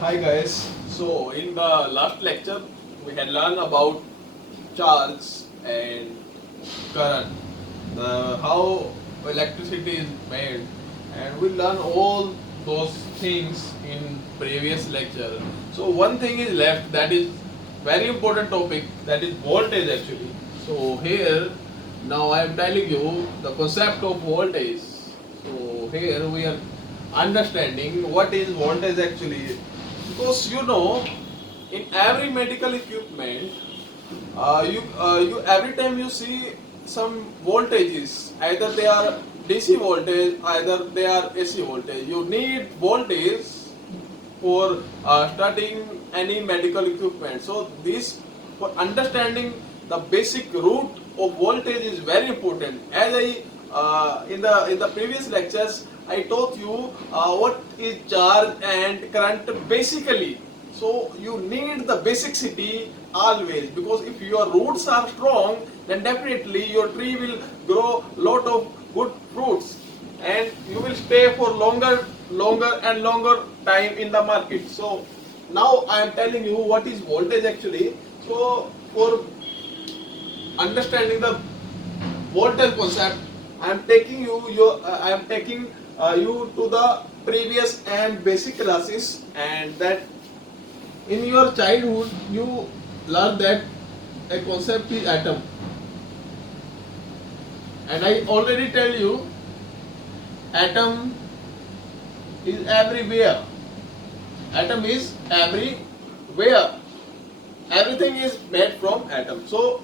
Hi guys. So in the last lecture we had learned about charge and current, how electricity is made, and we learn all those things in previous lecture. So one thing is left, that is very important topic, that is voltage actually. So here now I am telling you the concept of voltage. So here we are understanding what is voltage actually, because in every medical equipment, you every time you see some voltages, either they are DC voltage, either they are AC voltage. You need voltage for starting any medical equipment. So this, for understanding the basic root of voltage is very important. As I in the previous lectures I taught you what is charge and current basically. So you need the basicity always, because if your roots are strong, then definitely your tree will grow lot of good fruits, and you will stay for longer and longer time in the market. So now I am telling you what is voltage actually. So for understanding the voltage concept, I am taking you to the previous and basic classes, and that in your childhood you learn that a concept is atom, and I already tell you atom is everywhere. Atom is everywhere. Everything is made from atom. So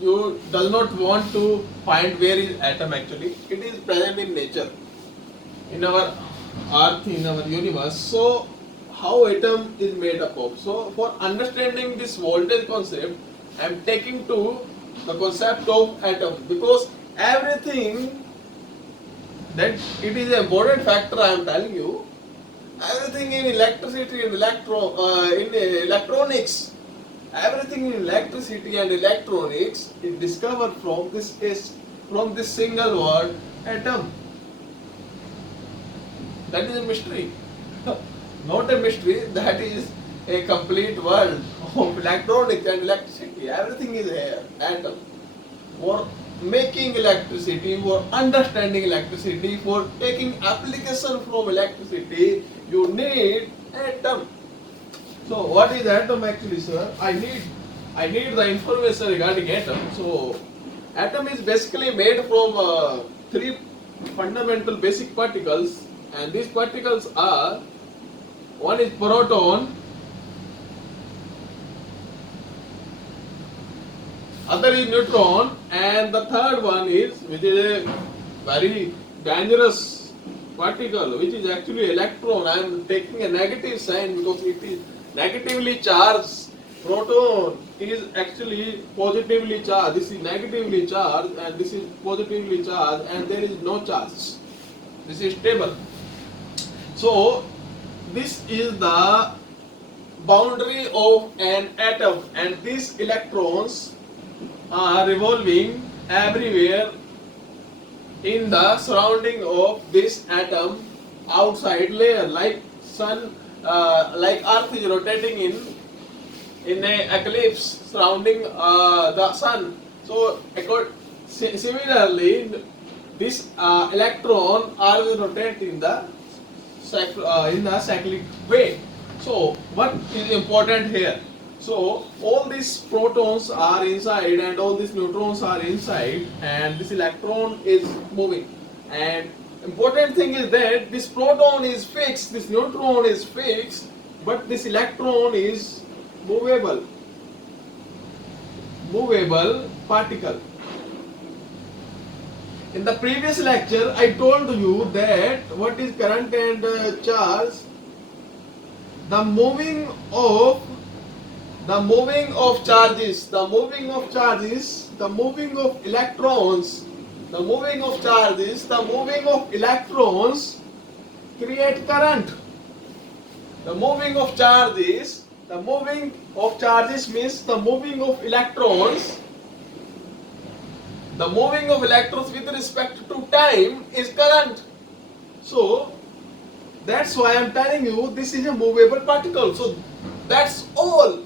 you does not want to find where is atom actually. It is present in nature, in our earth, in our universe. So how atom is made up of. So for understanding this voltage concept, I am taking to the concept of atom, because everything, that it is an important factor I am telling you. Everything in electricity and in electronics, everything in electricity and electronics is discovered from this single word atom. That is a mystery. Not a mystery, that is a complete world of electronics and electricity. Everything is here, atom. For making electricity, for understanding electricity, for taking application from electricity, you need atom. So what is atom actually, sir? I need the information regarding atom. So atom is basically made from three fundamental basic particles, and these particles are, one is proton, other is neutron, and the third one is, which is a very dangerous particle, which is actually electron. I am taking a negative sign because it is negatively charged. Proton is actually positively charged. This is negatively charged and this is positively charged, and there is no charge. This is stable. So this is the boundary of an atom, and these electrons are revolving everywhere in the surrounding of this atom outside layer, like sun, like earth is rotating in a eclipse surrounding the sun. So similarly this electron are rotating in the cyclic way. So what is important here? So all these protons are inside and all these neutrons are inside, and this electron is moving. And important thing is that this proton is fixed, this neutron is fixed, but this electron is movable, movable particle. In the previous lecture, I told you that what is current and charge. The moving of charges, the moving of charges, the moving of electrons, the moving of charges, the moving of electrons create current. The moving of charges means the moving of electrons. The moving of electrons with respect to time is current. So That's why I'm telling you this is a movable particle. So that's all.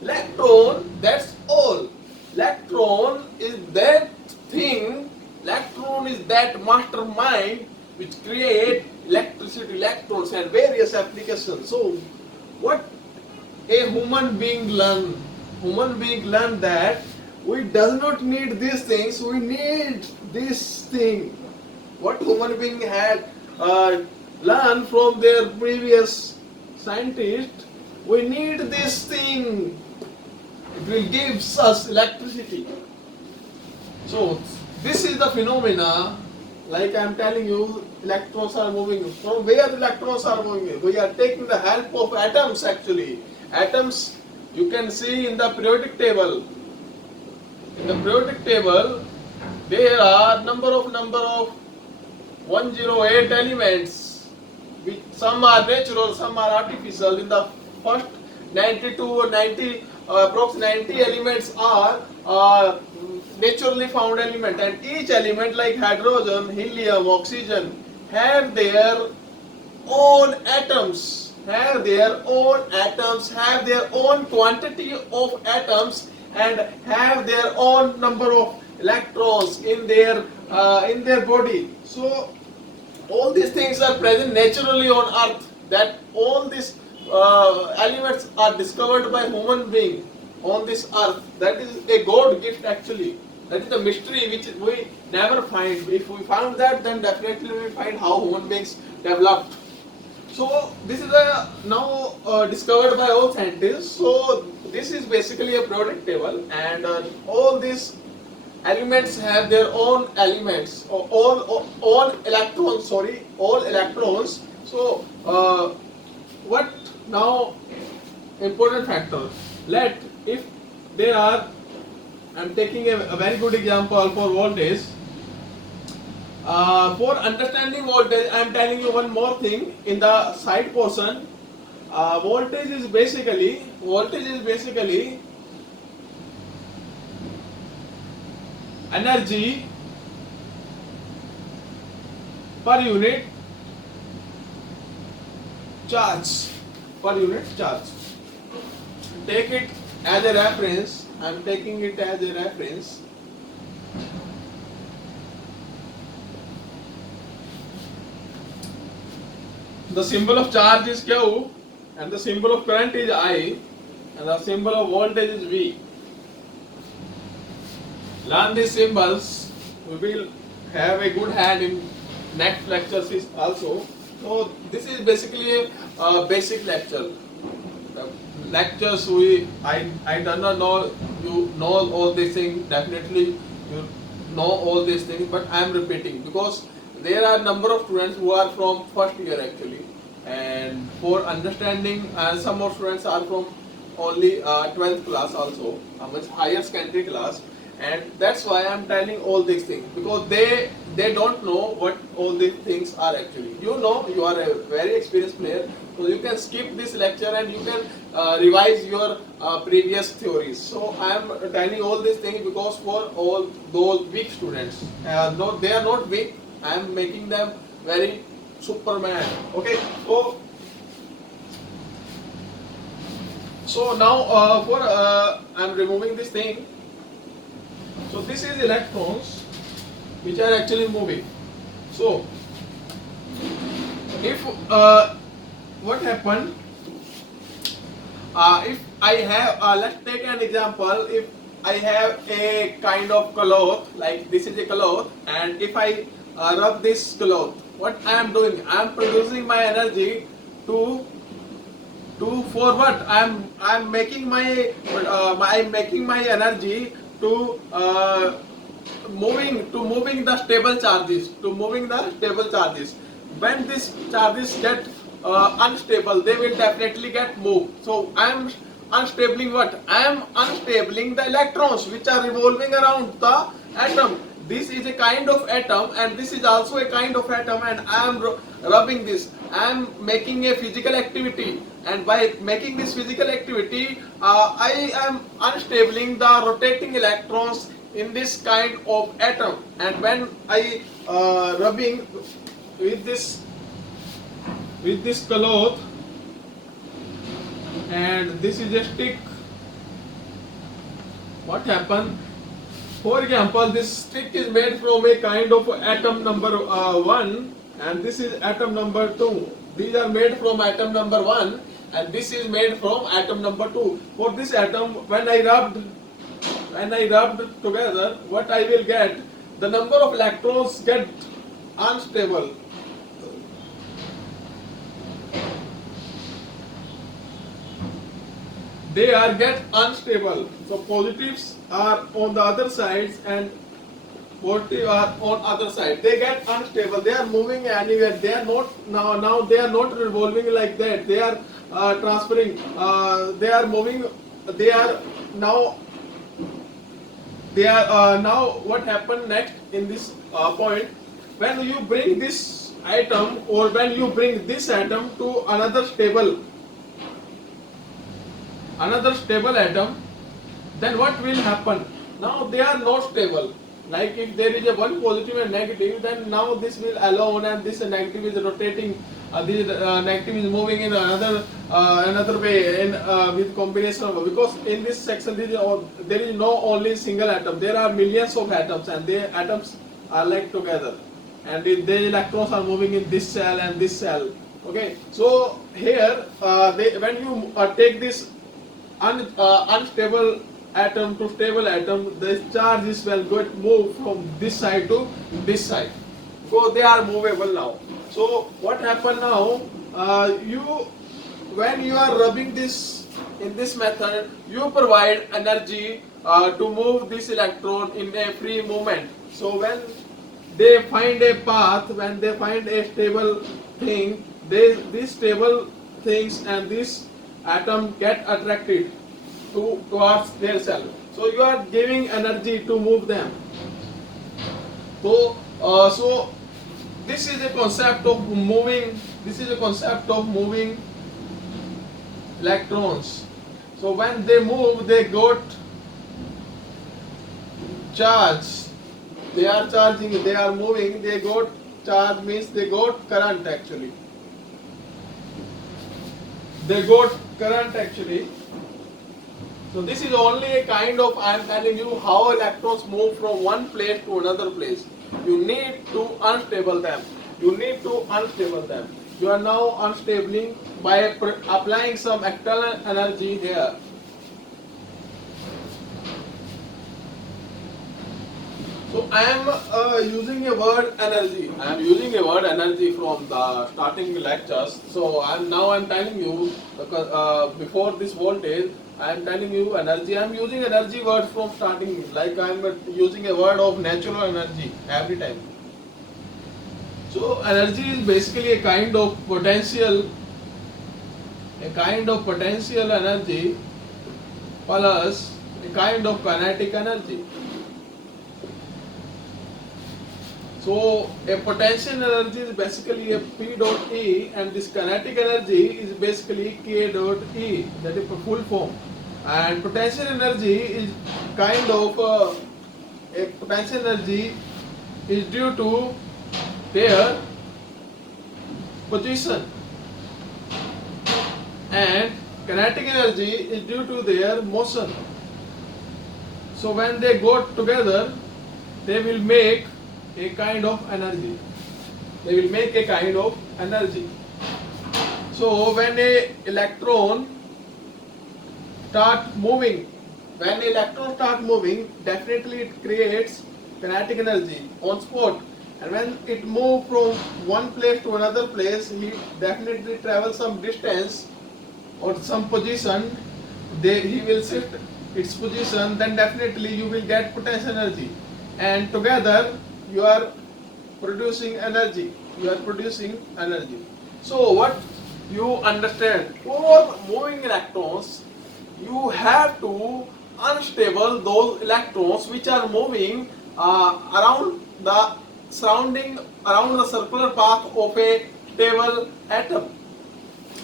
Electron, that's all. Electron is that thing, electron is that mastermind which create electricity, electrons and various applications. So what a human being learn? Human being learn that we does not need these things, we need this thing. What human being had learned from their previous scientists, we need this thing. It will give us electricity. So this is the phenomena. Like I am telling you, electrons are moving. From where electrons are moving? We are taking the help of atoms actually. Atoms you can see in the periodic table. In the periodic table, there are number of 108 elements. Which some are natural, some are artificial. In the first 92 or 90, approx 90 elements are naturally found element, and each element like hydrogen, helium, oxygen have their own atoms, have their own quantity of atoms, and have their own number of electrons in their body. So all these things are present naturally on earth. That all these elements are discovered by human being on this earth. That is a God gift actually. That is the mystery which we never find. If we found that, then definitely we find how human beings developed. So this is now discovered by all scientists. So this is basically a periodic table, and all these elements have their own elements, or all electrons. Sorry, all electrons. So what now? Important factor. Let if there are. I'm taking a very good example for voltage. For understanding voltage, I am telling you one more thing. In the side portion, voltage is basically energy per unit charge. Take it as a reference. I am taking it as a reference. The symbol of charge is Q, and the symbol of current is I, and the symbol of voltage is V. Learn these symbols. We will have a good hand in next lectures also. So this is basically a basic lecture. Lectures I do not know you know all these things. Definitely you know all these things, but I am repeating because there are number of students who are from first year actually, and for understanding, and some more students are from only 12th class also, a much higher secondary class, and that's why I am telling all these things, because they don't know what all these things are actually. You know, you are a very experienced player, so you can skip this lecture and you can revise your previous theories. So I am telling all these things because for all those weak students, no, they are not weak. I am making them very Superman. Okay, so now for I am removing this thing. So this is electrons which are actually moving. So if what happened? If I have, let's take an example. If I have a kind of cloth, like this is a cloth, and if I rub this cloth, what I am doing? I am producing my energy to for what? I am making my energy to moving the stable charges, when these charges get unstable, they will definitely get moved. So I am unstabling what? I am unstabling the electrons which are revolving around the atom. This is a kind of atom, and this is also a kind of atom, and I am rubbing this. I am making a physical activity, and by making this physical activity, I am unstabling the rotating electrons in this kind of atom. And when I rubbing with this with this cloth, and this is a stick. What happened? For example, this stick is made from a kind of atom number 1, and this is atom number 2. These are made from atom number 1, and this is made from atom number 2. For this atom, when I rubbed together, what I will get? The number of electrons get unstable. They are get unstable. So positives are on the other sides and positive are on other side. They get unstable. They are moving anywhere. They are not now. They are not revolving like that. They are transferring. They are moving. They are now. They are now. What happened next in this point? When you bring this atom or when you bring this atom to another stable atom, then what will happen? Now they are not stable. Like if there is a one positive and negative, then now this will alone and this negative is rotating. This negative is moving in another way in with combination of, because in this section there is no only single atom. There are millions of atoms and the atoms are like together, and the electrons are moving in this cell and this cell. Okay, so here when you take this unstable atom to stable atom, the charges will move from this side to this side. So they are movable now. So what happened now? When you are rubbing this in this method, you provide energy to move this electron in a free movement. So when they find a path, when they find a stable thing, these stable things and this atom get attracted towards their cell. So you are giving energy to move them. So this is a concept of moving. This is a concept of moving electrons. So when they move, they got charge. They are charging. They are moving. They got charge means they got current actually. They got current actually. So this is only a kind of, I am telling you how electrons move from one place to another place. You need to unstable them. You need to unstable them. You are now unstabling by applying some external energy here. So I am using a word energy. I am using a word energy from the starting lectures. So I'm telling you, because before this voltage, I am telling you energy. I am using energy word from starting, like I am using a word of natural energy every time. So energy is basically a kind of potential energy plus a kind of kinetic energy. So a potential energy is basically a P dot E, and this kinetic energy is basically K dot E, that is a full form. And potential energy is kind of a potential energy is due to their position, and kinetic energy is due to their motion. So when they go together, they will make a kind of energy. They will make a kind of energy. So when a electron start moving, definitely it creates kinetic energy on spot. And when it moves from one place to another place, he definitely travels some distance or some position. He will shift its position. Then definitely you will get potential energy, and together you are producing energy. So what you understand, for moving electrons, you have to unstable those electrons which are moving around the circular path of a stable atom.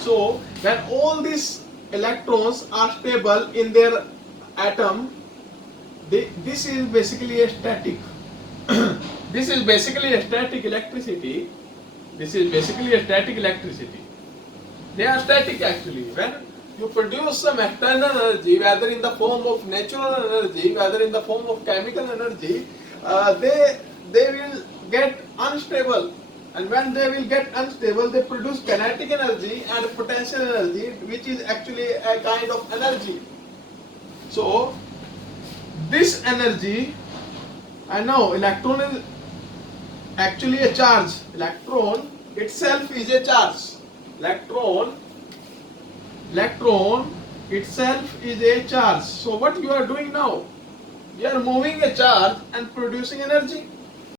So when all these electrons are stable in their atom, this is basically a static. This is basically a static electricity. This is basically a static electricity. They are static actually. When you produce some external energy, whether in the form of natural energy, whether in the form of chemical energy, they will get unstable. And when they will get unstable, they produce kinetic energy and potential energy, which is actually a kind of energy. So this energy, I know electron is actually a charge. Electron itself is a charge. Electron itself is a charge. So what you are doing now? You are moving a charge and producing energy.